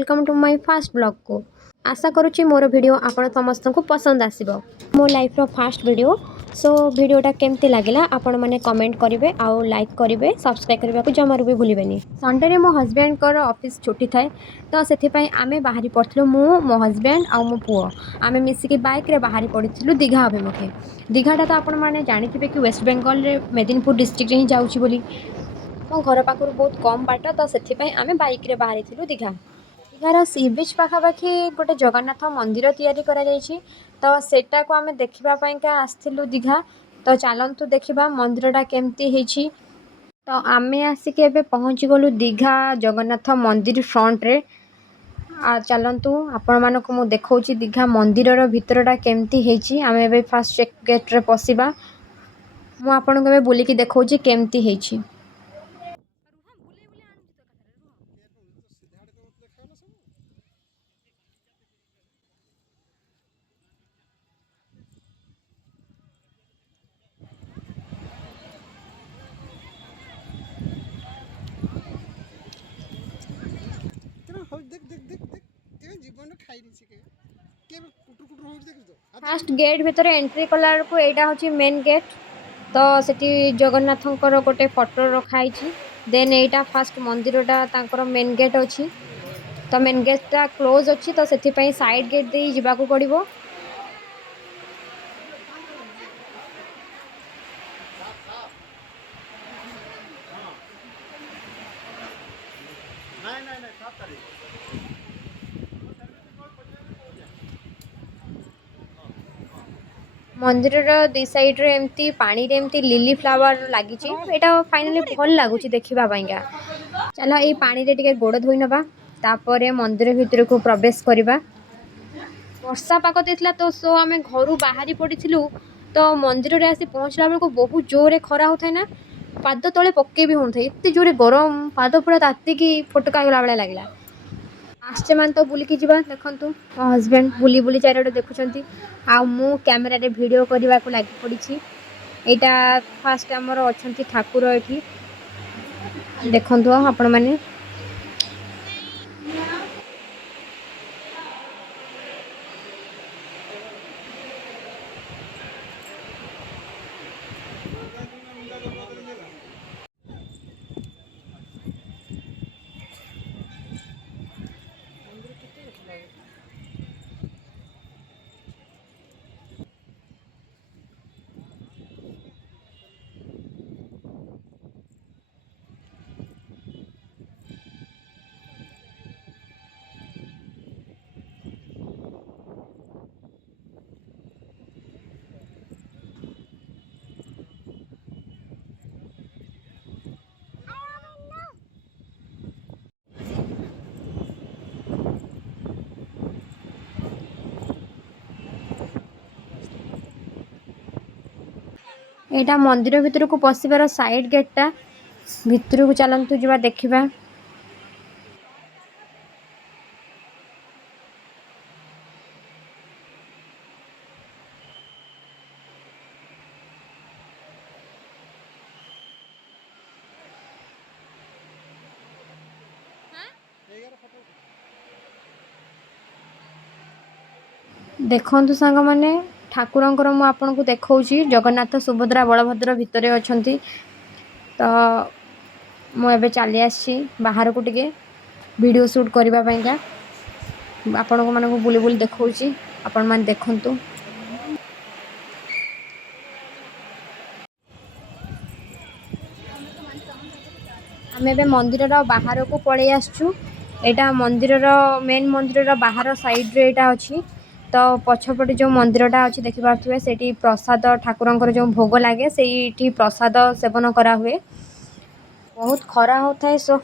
Welcome to my first blog को आशा करुच्ची मोर video आपण समस्त को पसंद आसीबो मो लाइफ रो फास्ट वीडियो सो वीडियोटा केमती लागला आपण माने कमेंट करिवे आउ लाइक करिवे सब्सक्राइब करबा को जमार भी भूलिबेनी। संडे रे मो हस्बैंड को ऑफिस छुट्टी थाए तो सेथि पई आमे बाहरी पड़थलो मो हस्बैंड आउ मो पुओ आमे मिसी के बाइक रे बाहरी पड़थिलु दीघा अभिमुखे। दीघाटा तो आपण माने जानिथिबे कि वेस्ट बेंगल रे मेदिनीपुर डिस्ट्रिक्ट रे ही जाउची बोली मो घर पाखर बहुत कम बाट तो से आम बाइक रे बाहरी थिलु दीघा। दीघार सी बीच पाखापाखि गोटे जगन्नाथ मंदिर तैयारी करा जायछि तो सेटा को आम देखा आसथिलु दीघा। तो चलतु देखा मंदिरटा केमती हेछि। तो आमे आसिक एबे पहुँची गलु दीघा जगन्नाथ मंदिर फ्रंट रे। चलतु आपण मानक मु देखौछि दीघा मंदिरर भितरटा केमती हेछि। आमे एबे फास्ट चेक गेट रे पसिबा मु आपन को बुलिकी देखौछि केमती हेछि। फास्ट गेट भीतर एंट्री कला को एटा होची मेन गेट। तो सेठी जगन्नाथंकर गोटे फोटो रखाई देन एटा फास्ट मंदिरटा तांकर मेन गेट अच्छी। तो मेन गेटा क्लोज अच्छी तो से साइड गेट दे जावाक पड़ो। मंदिर दी साइड रे एमती पानी रे एमती लिली फ्लावर लगी एटा फाइनली भल लगुच देखा चलो ये पानी रे टिके गोड़ धोई नबा तापरे मंदिर भितर को प्रवेश करवा। वर्षा पाग देला तो सो आम घर बाहरी पड़ू तो मंदिर रे आसी पहुँचला बेलू बहुत जोरे खरा होता है ना पाद तले पके भी होता है एत जोरे गरम पाद पूरा तातिकी फोटका गला भाया लगला। आसचे मान तो बुलिकी जीवा देखंतु मो हस्बैंड बुली बुली चारिडे देखुचंती आ मु कैमरा रे वीडियो करबा को लागि पड़िछि। एटा फास्ट हमर अछंती ठाकुर एठी देखंतु आपण माने। एटा मंदिर भितर को पसिबार साइड गेटटा भितर को चलंतु जीवा देखिबा। देखंतु सांग माने ठाकुरंकर मु आपन को देखौची जगन्नाथ सुभद्रा बलभद्र भितरे अछंती। तो मु एबे चली आसी बाहर को टिके वीडियो शूट करबा पईका आपन को माने को बुली बुली देखौची आपन मान देखंतु। आमे एबे मंदिर रो बाहर को पळे आछू। एटा मंदिर रो मेन मंदिर रो बाहर साइड रे एटा अछि। तो पछपटे जो मंदिरटा अच्छी देखिपे से प्रसाद ठाकुर जो भोग लगे से प्रसाद सेवन करा हुए। बहुत खरा होता है सो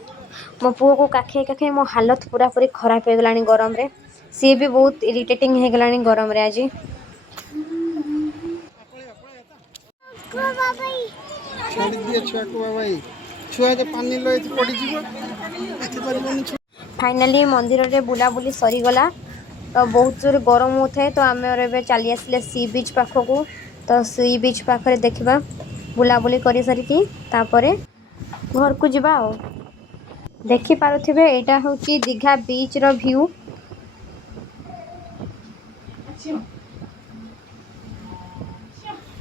मो पुओ को काखे काखे मो हालत पूरा पूरी खराब हो गला गरम रे सी भी बहुत इरिटेटिंग हो गला गरम रे आज। फाइनली मंदिर रे बुलाबुली सरीगला तो बहुत जोर गरम होता है। तो आम चली आसिले सी बीच पाखक तो सी बीच पाखे देखा बुलाबुली कर सारिकी तापरे घर को जीवा। देखि पारुथिबे एटा होची दीघा बीच रो व्यू।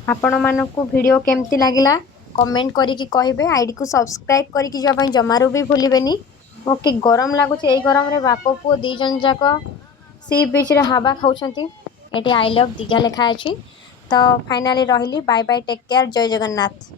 आपण मानकु वीडियो केमती लागिला कमेंट करिकी कहिबे। आईडी को सब्सक्राइब करिकी जवा पई जमारू भी भूलिबेनी। ओके गरम लागुची एई गरम रे बाप पुओ दी जन जाक सी बीच रे हवा खाउछंती। एटी आई लव दीघा लेखा अछि। तो फाइनली रहिली बाय बाय टेक केयर जय जगन्नाथ।